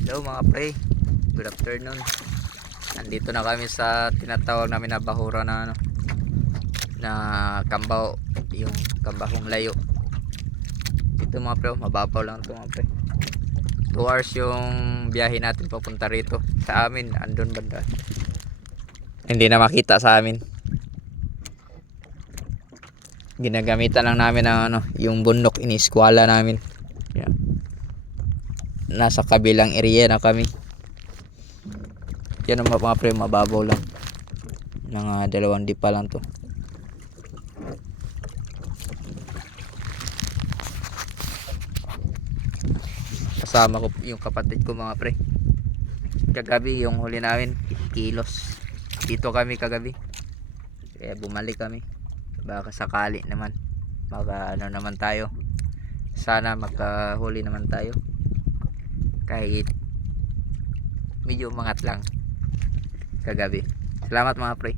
Hello mga pre, good afternoon. Nandito na kami sa tinatawag namin na bahura na na Kambao, yung Kambahong Layo. Ito mga pre, mababaw lang ito mga pre. 2 hours yung biyahe natin papunta rito. Sa amin, andun banda. Hindi na makita sa amin. Ginagamitan lang namin ng yung bundok iniskwala namin. Yeah. Nasa kabilang area na kami. Yan ang mga pre, mababaw lang. Mga 2 di pa lang to. Kasama ko yung kapatid ko mga pre. Kagabi yung huli namin kilos. Dito kami kagabi. Kaya bumalik kami. Baka sakali naman. Baka ano naman tayo. Sana makahuli naman tayo. Kahit medyo umangat lang kagabi. Salamat mga pre.